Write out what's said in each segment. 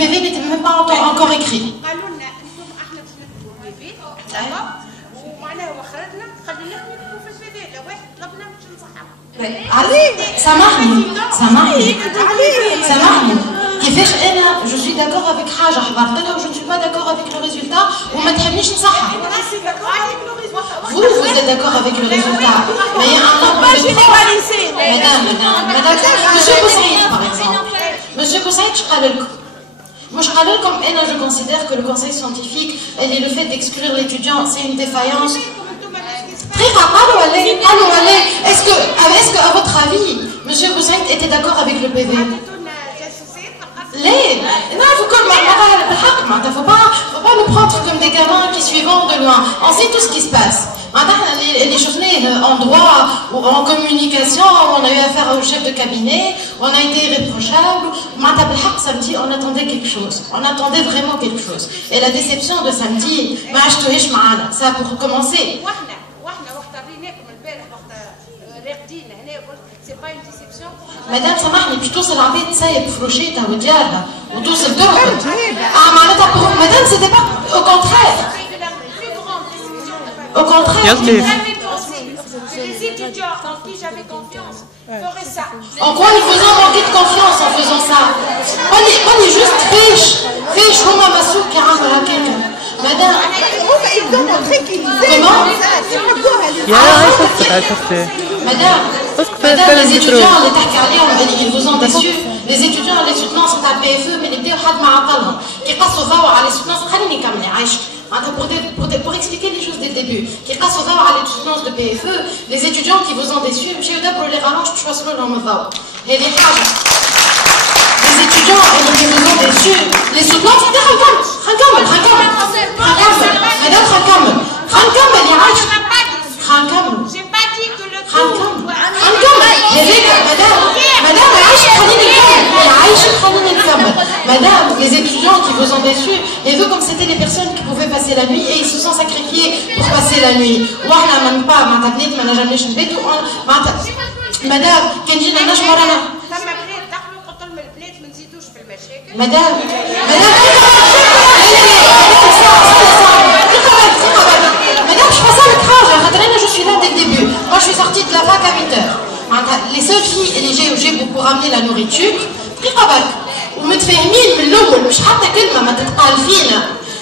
PV n'était même pas encore écrit. سامحني كيفاش انا جو سوي داكور افيك حاجه حضرت لها وجو سوي با داكور افيك لو ريزولتا وما تحبنيش نصحح. Vous êtes d'accord avec le résultat, mais il y a un nombre de Madame, Monsieur Boussaïd par exemple. Monsieur Boussaïd, je considère que le conseil scientifique et le fait d'exclure l'étudiant, c'est une défaillance. Est-ce que, à votre avis, Monsieur Boussaïd était d'accord avec le PV? Non, il faut pas nous prendre comme des gamins qui suivent de loin. On sait tout ce qui se passe. Les choses en droit ou en communication, on a eu affaire au chef de cabinet, on a été irréprochable. Samedi, on attendait quelque chose. On attendait vraiment quelque chose. Et la déception de samedi, ça pour commencer. C'est pas une déception. Madame سامحني باش توصل عباد تسيب في روشيتها وديارها وتوصل ترقد. معناتها madame c'était pas au contraire. Au contraire. Les étudiants en qui j'avais confiance feraient ça. En quoi nous faisons manquer de confiance en faisant ça? On est juste fiche هما مسؤول كيعملوا هكاك. Madame. Ils ont montré qu'ils disaient. Comment? Madame, les étudiants اللي تحكي عليهم اللي vous ont déçu, les étudiants les soutenants c'est un PFE mais اللي بداو حد ما عطلهم كي قصوا ضوء على les soutenants خليني نكمل عايش pour expliquer les choses dès le début كي قصوا ضوء على les soutenants de PFE les étudiants qui vous ont déçu مشاو يدبروا les rallonges باش يوصلوا لهم الضوء هذه حاجه les étudiants qui vous ont déçu les soutenants خنكمل يا عايش خنكمل Madame, les étudiants qui vous ont déçu, et vous comme c'était des personnes qui pouvaient passer la nuit et ils se sont sacrifiés pour passer la nuit. Madame, je suis là dès le début. Moi, je suis sortie de la fac à 8h. Les seules filles éligées pour ramener la nourriture, ومتفاهمين من الاول مش حتى كلمه ما تتقال فينا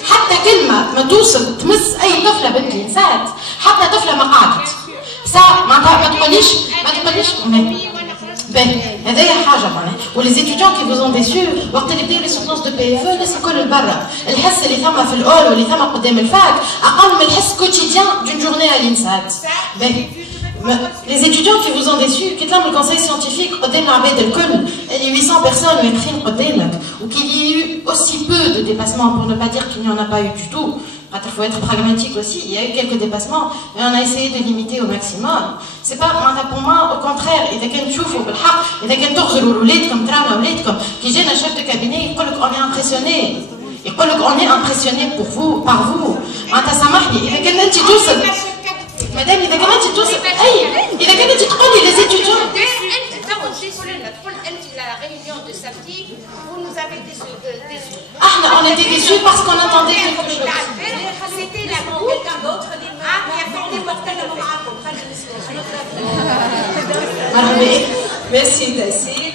حتى كلمه ما توصل تمس اي طفله بنت نسات حتى طفله ما قعدت ساعه ما تقوليش هذايا حاجه معناها ولي زيتيديون كي فوزون ديسو وقت اللي بداو لي سوتونس دو بي اف الناس الكل لبرا الحس اللي ثم في الاول واللي ثم قدام الفاك اقل من الحس كوتيديان دون جورني على الانسات. Les étudiants qui vous ont déçu, qui ont le conseil scientifique, il y a 800 personnes ou qu'il y ait eu aussi peu de dépassements, pour ne pas dire qu'il n'y en a pas eu du tout. Il faut être pragmatique aussi, il y a eu quelques dépassements, mais on a essayé de limiter au maximum. C'est pas, pour moi, au contraire, il y a qu'un chouf, il y a qu'un tour comme drama, qui gêne un chef de cabinet, il dit qu'on est impressionné. Il dit qu'on est impressionné par vous. Il y a qu'un توصل Madame, إذا كانت توصل إذا كانت تقولي les étudiants. On était déçus parce qu'on attendait quelque chose. C'était la quelqu'un d'autre. Merci Tassil.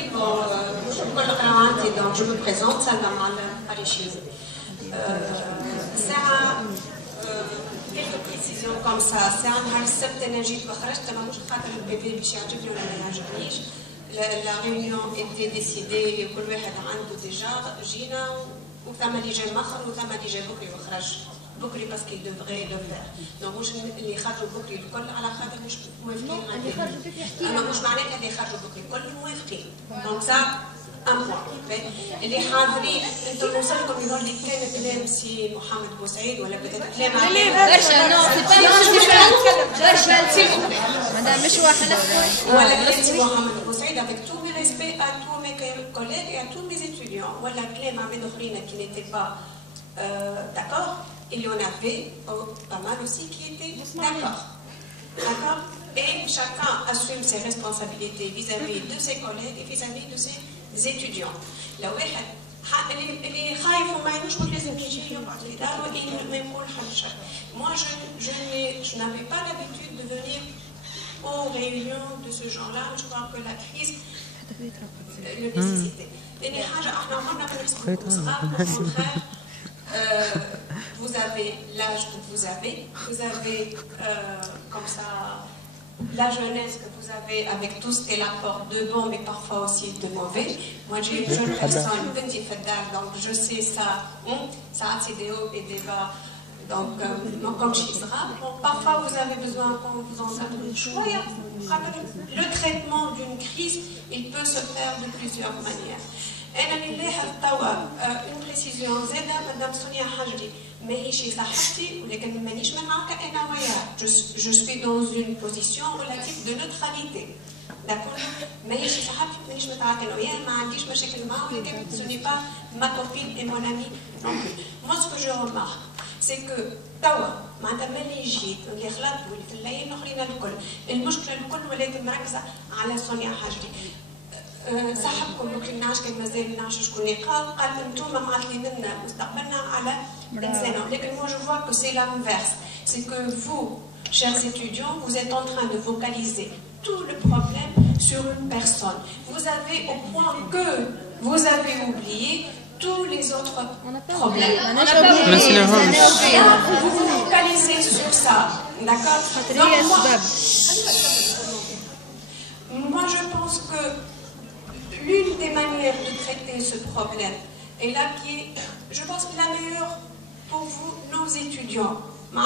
Donc je me présente, Salma Al-Arichi. Quelques précisions comme ça. C'est un نهار السبت انا جيت وخرجت انا مش خاطر البيبي باش يعجبني ولا ما يعجبنيش. La réunion était décidée كل واحد عنده ديجا جينا وثما اللي جا مخر وثما اللي جا بكري وخرج بكري باسكو دوفغي لو فير. دونك مش اللي خرجوا بكري الكل على خاطر مش موافقين عليه. انا مش معناتها اللي خرجوا بكري الكل موافقين. دونك سا اللي حاضرين انتم وصلكم يظهر لي كان كلام سي محمد بوسعيد ولا بدات كلام برشا نو برشا مادام مش واحد ولا كلام سي محمد بوسعيد avec tous mes respects à tous mes collègues et à tous mes étudiants ولا كلام عباد اخرين qui n'étaient pas d'accord. Il y en avait pas mal aussi qui étaient d'accord. D'accord. Et chacun assume ses responsabilités vis-à-vis de ses collègues et vis-à-vis de ses étudiants. لو واحد اللي خايف وما يعملش قلت لازم كي يجي يقعد في داره ما يقول حد شيء. Moi je n'avais pas l'habitude de venir aux réunions de ce genre-là. Je crois que la crise le nécessitait. لأن حاجة احنا عمرنا ما نحسبوكم صغار. Au contraire, vous avez l'âge que vous avez comme ça la jeunesse que vous avez avec tout ce qu'elle apporte de bon mais parfois aussi de mauvais. Moi j'ai une jeune personne, donc je sais ça, ça a ses hauts et des bas. Donc comme Chisra, parfois vous avez besoin qu'on vous encadre une choix. Le traitement d'une crise, il peut se faire de plusieurs manières. Une précision, Madame Sonia Hajri, je suis dans une position relative de neutralité. D'accord? Ce n'est pas ma copine et mon amie non plus. Moi, ce que je remarque, c'est que توا معناتها ملي جيت اللي خلطوا في الليل الاخرين الكل المشكله الكل ولات مركزه على سونيا حاجري. صاحبكم ممكن نعرفش كان مازال نعرفش شكون قال انتم معطلين لنا مستقبلنا على انسانه. لكن moi je vois que c'est l'inverse. C'est que vous, chers étudiants, vous êtes en train de focaliser tout le problème sur une personne. Vous avez au point que vous avez oublié tous les autres problèmes. Vous vous focalisez sur ça, d'accord? Moi je pense que l'une des manières de traiter ce problème est là qui est, je pense, la meilleure pour vous, nos étudiants. On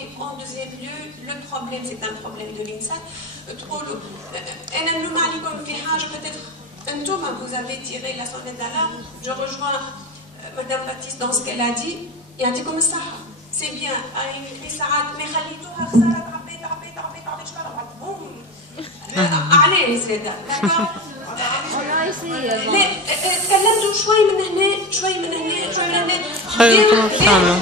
est en deuxième lieu, le problème c'est un problème de l'INSA. Peut-être vous avez tiré la sonnette d'alarme. Je rejoins Madame Baptiste dans ce qu'elle a dit. Il a dit comme ça, c'est bien. عليه زيادة d'accord تكلمتوا شوي من هنا شوي من هنا شوي من هنا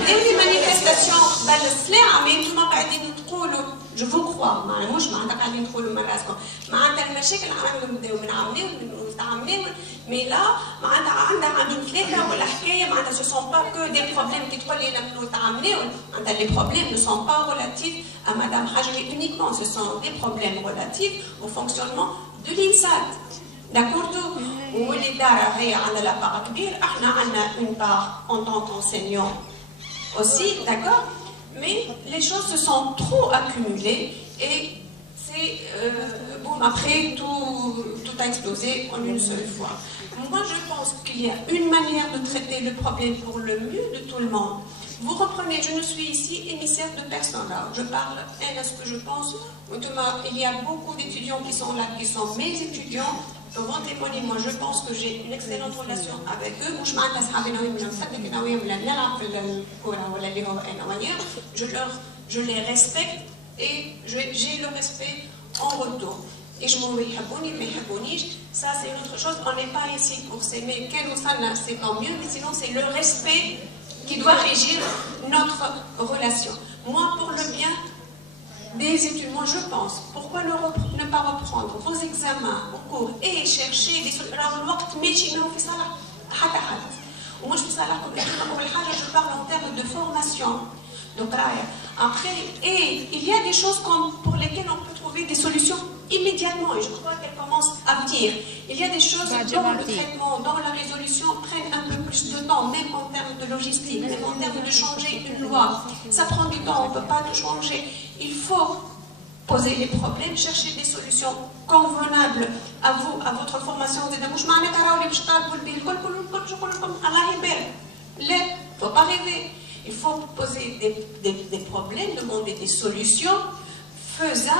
ديروا مانيفستاسيون قبل السلاعة ما انتم قاعدين تقولوا جو فو كخوا مش معناتها قاعدين تقولوا من راسكم معناتها المشاكل عملنا نبداو من عامين ونستعملوا مي لا معناتها عندها عامين ثلاثة ولا حكاية معناتها ce sont pas que des problèmes qui تقول لي لما نتعاملوا معناتها les problèmes ne sont pas relatifs à Madame Hajri uniquement, ce sont des problèmes relatifs au fonctionnement de l'INSAT. D'accord? Où les dara a la part kbir, on a une part en tant qu'enseignant aussi, d'accord? Mais les choses se sont trop accumulées et c'est bon après tout a explosé en une seule fois. Moi je pense qu'il y a une manière de traiter le problème pour le mieux de tout le monde. Vous reprenez, je ne suis ici émissaire de personne là. Je parle à ce que je pense. Il y a beaucoup d'étudiants qui sont là, qui sont mes étudiants. Vont témoigner. Moi, je pense que j'ai une excellente relation avec eux. Je les respecte et j'ai le respect en retour. Et je m'en vais ça c'est une autre chose. On n'est pas ici pour s'aimer. C'est tant mieux, mais sinon c'est le respect qui doit régir notre relation. Moi, pour le bien des études, moi je pense, pourquoi ne pas reprendre vos examens au cours et chercher des solutions. Je parle en termes de formation. Donc, après, et il y a des choses pour lesquelles on peut trouver des solutions immédiatement, et je crois qu'elles commencent à venir. Il y a des choses dont le traitement, dans la résolution prennent un peu plus de temps, même en termes de logistique, même en termes de changer une loi. Ça prend du temps, on ne peut pas tout changer. Il faut poser les problèmes, chercher des solutions convenables à vous, à votre formation. Il ne faut pas rêver. Il faut poser des problèmes, demander des solutions faisables.